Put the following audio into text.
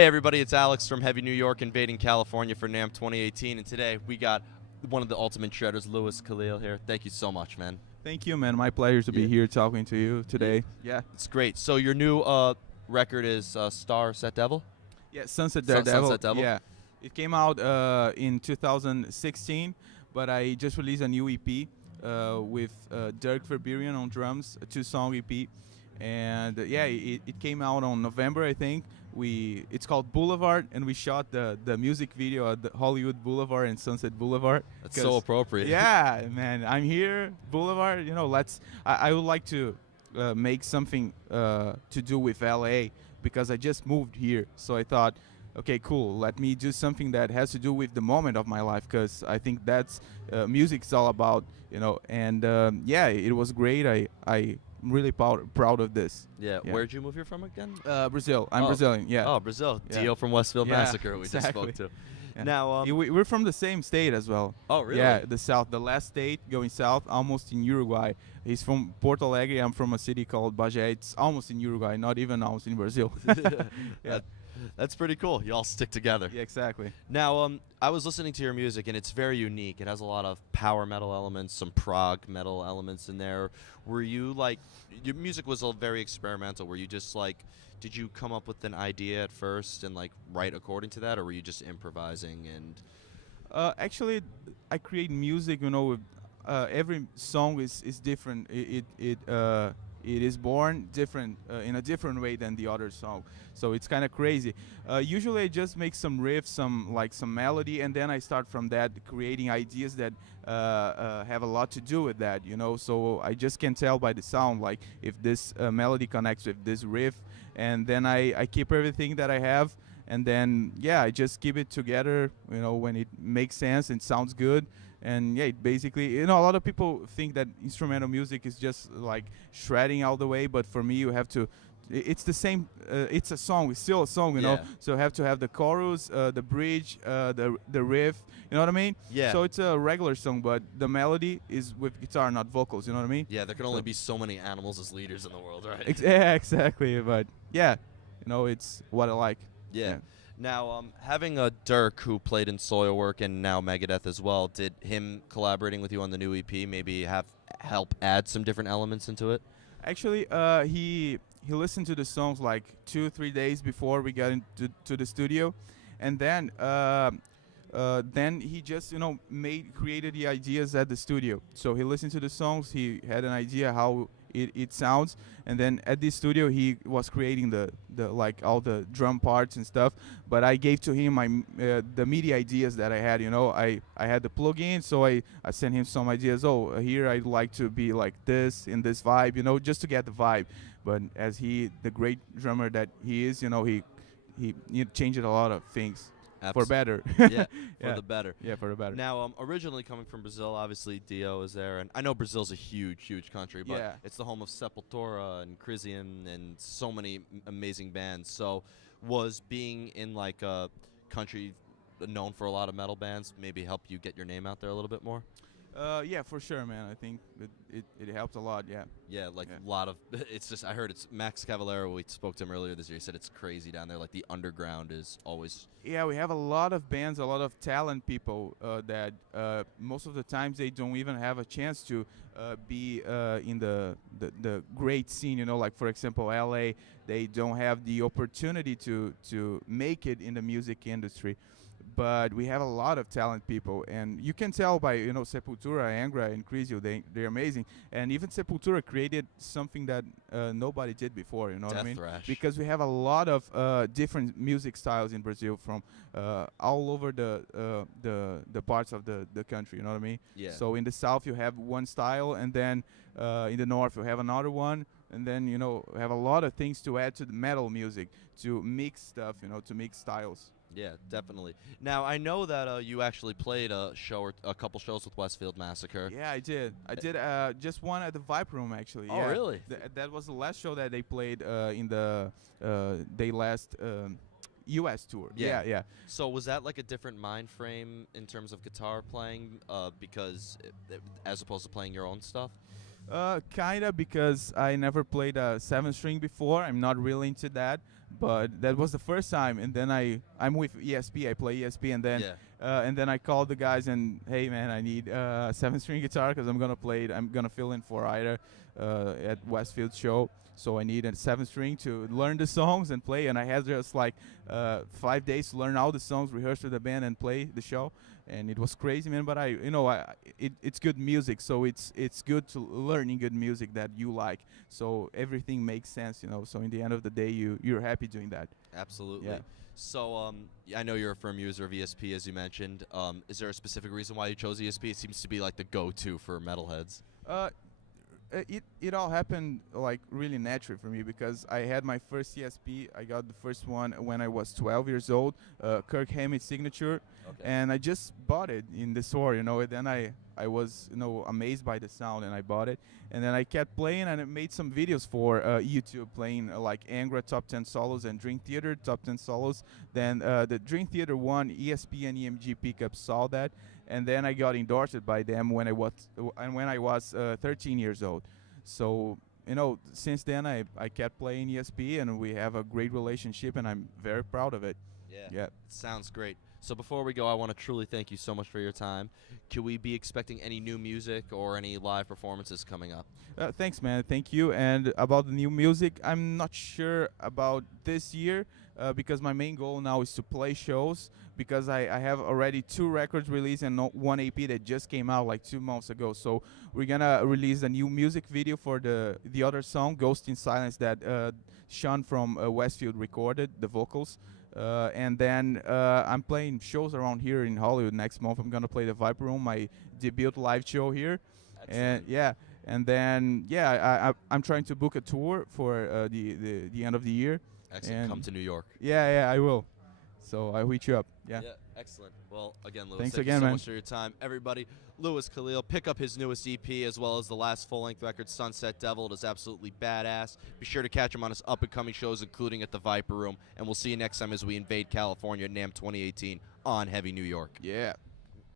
Hey everybody, it's Alex from Heavy New York invading California for Namm 2018, and today we got one of the ultimate shredders, Luis Kalil here. Thank you so much, man. Thank you, man. My pleasure to be here talking to you today. Yeah. It's great. So your new record is Star Set Devil? Yeah, Sunset Daredevil. Sunset Devil? Yeah. It came out in 2016, but I just released a new EP with Dirk on drums, a 2-song EP. And yeah, it came out on November, I think. It's called Boulevard, and we shot the music video at the Hollywood Boulevard and Sunset Boulevard. That's so appropriate. Yeah, man, I'm here, Boulevard. I would like to make something to do with LA because I just moved here. So I thought, okay, cool. Let me do something that has to do with the moment of my life, because I think that's music's all about, And yeah, it was great. I'm really proud of this. Yeah. Where'd you move here from again? Brazil. I'm Brazilian. Yeah. Oh, Brazil. Yeah. Dio from Westfield Yeah, Massacre. We exactly. just spoke to. Yeah. Now, we're from the same state as well. Oh, really? Yeah, the south, the last state going south, almost in Uruguay. He's from Porto Alegre. I'm from a city called Bagé. It's almost in Uruguay, not even almost in Brazil. Yeah. That's pretty cool. You all stick together. Yeah, exactly. Now, I was listening to your music, and it's very unique. It has a lot of power metal elements, some prog metal elements in there. Were you your music was all very experimental? Were you just did you come up with an idea at first and write according to that, or were you just improvising and? Actually, I create music. With, every song is different. It is born different in a different way than the other song, so it's kind of crazy. Usually I just make some riffs, some melody, and then I start from that creating ideas that have a lot to do with that, so I just can tell by the sound if this melody connects with this riff, and then I keep everything that I have, and then yeah, I just keep it together when it makes sense and sounds good. And yeah, it basically, a lot of people think that instrumental music is just shredding all the way, but for me, you have to. It's the same. It's a song. It's still a song, you know. So you have to have the chorus, the bridge, the riff. You know what I mean? Yeah. So it's a regular song, but the melody is with guitar, not vocals. You know what I mean? Yeah. There can only be so many animals as leaders in the world, right? Yeah, exactly. But yeah, it's what I like. Yeah. Now, having a Dirk who played in Soilwork and now Megadeth as well, did him collaborating with you on the new EP maybe help add some different elements into it? Actually, he listened to the songs 2-3 days before we got into the studio, and then he just created the ideas at the studio. So he listened to the songs, he had an idea how it sounds, and then at the studio he was creating the all the drum parts and stuff, but I gave to him the MIDI ideas that I had. I had the plugin, so I sent him some ideas. Here I'd like to be like this in this vibe, just to get the vibe. But as the great drummer that he is, he changed a lot of things. For better. Yeah, for the better. Yeah, for the better. Now, originally coming from Brazil, obviously Dio is there, and I know Brazil's a huge, huge country, but it's the home of Sepultura and Crisium and so many amazing bands. So, was being in a country known for a lot of metal bands maybe help you get your name out there a little bit more? Yeah, for sure, man. I think it helped a lot. Yeah. Yeah, a lot of. It's just I heard it's Max Cavalera. We spoke to him earlier this year. He said it's crazy down there. The underground is always. Yeah, we have a lot of bands, a lot of talent people that most of the times they don't even have a chance to be in the great scene. For example, LA, they don't have the opportunity to make it in the music industry. But we have a lot of talent people, and you can tell by Sepultura, Angra, and Crisium, they're amazing. And even Sepultura created something that nobody did before. You know what I mean? Thrash. Because we have a lot of different music styles in Brazil from all over the parts of the country. You know what I mean? Yeah. So in the south you have one style, and then in the north you have another one. And then have a lot of things to add to the metal music, to mix stuff, to mix styles. Yeah, definitely. Now, I know that you actually played a show or a couple shows with Westfield Massacre. Yeah, I did. I did just one at the Vibe Room, actually. Oh, yeah. really? That was the last show that they played in the they last U.S. tour. Yeah. So was that a different mind frame in terms of guitar playing because as opposed to playing your own stuff? Kinda, because I never played a 7 string before. I'm not really into that, but that was the first time. And then I'm with ESP. I play ESP, Yeah. and then I called the guys and, hey man, I need a 7 string guitar because I'm gonna play it. I'm gonna fill in for Ida at Westfield show. So I need a 7 string to learn the songs and play. And I had just like 5 days to learn all the songs, rehearse with the band, and play the show. And it was crazy, man. But it's good music, so it's good to learning good music that you like. So everything makes sense, you know. So in the end of the day, you're happy doing that. Absolutely. Yeah. So, I know you're a firm user of ESP, as you mentioned. Is there a specific reason why you chose ESP? It seems to be like the go-to for metalheads. It all happened like really naturally for me because I had my first ESP. I got the first one when I was 12 years old, Kirk Hammett's signature, Okay. and I just bought it in the store, you know. And then I was, you know, amazed by the sound, and I bought it. And then I kept playing, and I made some videos for YouTube playing like Angra top 10 solos and Dream Theater top 10 solos. Then the Dream Theater one, ESP and EMG pickup saw that, and then I got endorsed by them when I was 13 years old. So, you know, since then I kept playing ESP, and we have a great relationship, and I'm very proud of it. Yeah. Sounds great. So before we go, I want to truly thank you so much for your time. Can we be expecting any new music or any live performances coming up? Thanks, man. Thank you. And about the new music, I'm not sure about this year because my main goal now is to play shows, because I have already 2 records released and one AP that just came out like 2 months ago. So we're gonna release a new music video for the other song, Ghost in Silence, that Sean from Westfield recorded the vocals. And then I'm playing shows around here in Hollywood next month. I'm gonna play the Viper Room, my debut live show here. Excellent. And then I'm trying to book a tour for the end of the year. Excellent. And Come to New York. Yeah, I will. So I'll hit you up. Yeah. Excellent. Well, again, Louis, Thanks thank again, you so man. much for your time. Everybody, Luis Kalil, pick up his newest EP as well as the last full-length record, Sunset Devil. It is absolutely badass. Be sure to catch him on his up-and-coming shows, including at the Viper Room. And we'll see you next time as we invade California at Namm 2018 on Heavy New York. Yeah.